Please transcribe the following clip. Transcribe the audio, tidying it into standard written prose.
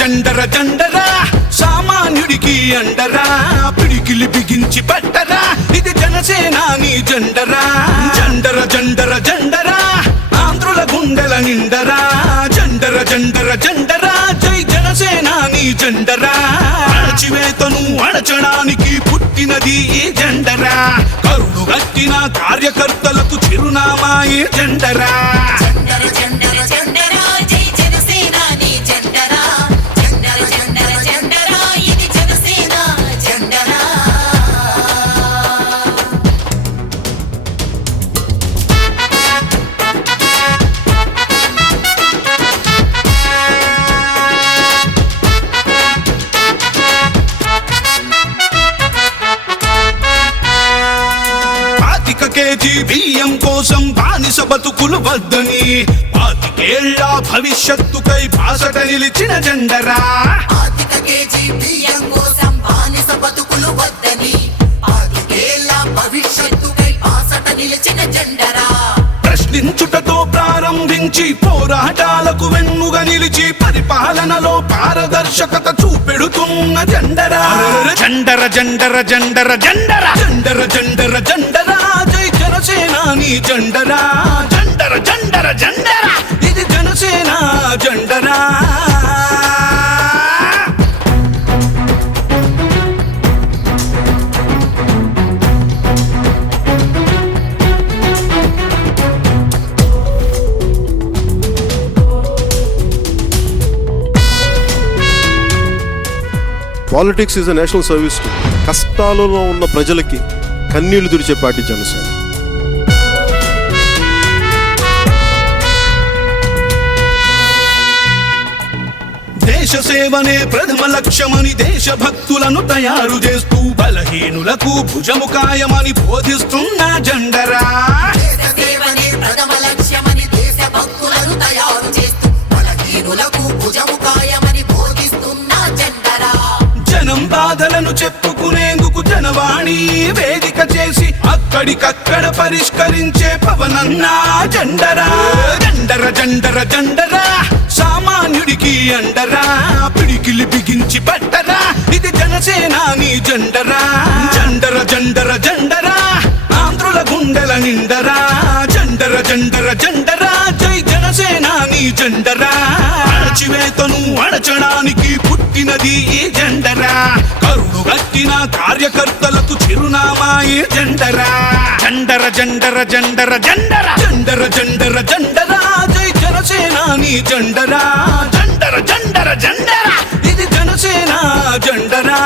జండర జండరా సామాన్యుడికి అండరా పిడికిలి బిగించి పట్టరా ఇది జనసేనాని జెండరా జండర జండర జండరా ఆంధ్రుల గుండెల నిండరా జండర జండర జండరా జై జనసేనాని జెండరా అణచివేతను అణచడానికి పుట్టినది ఈ జెండరా కరుడు గట్టిన కార్యకర్తలకు చిరునామా ఈ జెండరా కేజీ బియ్యం కోసం బానిస బతుకులు వద్దని 25 ఏళ్ల భవిష్యత్తుకై బాసట నిలిచిన జెండరా ప్రశ్నించుటతో ప్రారంభించి పోరాటాలకు వెన్నుగా నిలిచి పరిపాలనలో పారదర్శకత చూపెడుతున్న జెండరా జండర జండర జండర జండర జండర జండర జండరా జై జనసేనాని జెండరా జండర జండర జండరా ఇది జనసేన జెండరా politics is a national service. కష్టాలలో ఉన్న ప్రజలకి కన్నీళ్లు తుడిచే పార్టీ జనసేన. దేశ సేవనే ప్రథమ లక్ష్యమని దేశభక్తులను తయారు చేస్తూ బలహీనులకు భుజము కాయమని బోధిస్తున్న జెండరా జనం బాధలను చెప్పుకునేందుకు జనవాణి వేదిక చేసి అక్కడికక్కడ పరిష్కరించే పవనన్నా జెండరా జండర జండర జండరా సామాన్యుడికి అండరా పిడికిలి బిగించి పట్టరా ఇది జనసేనాని జెండరా జండర జండర జండరా ఆంధ్రుల గుండెల నిండరా జండర జండర జండరా జై జనసేనాని జెండరా అణచివేతను అణచడానికి పుట్టినది ఈ జెండరా కరుడు గట్టిన కార్యకర్తలకు చిరునామా ఈ జెండరా జండర జండర జండర జండర జండర జండర జండరా జై జనసేనాని జెండరా జండర జండర జండరా ఇది జనసేన జెండరా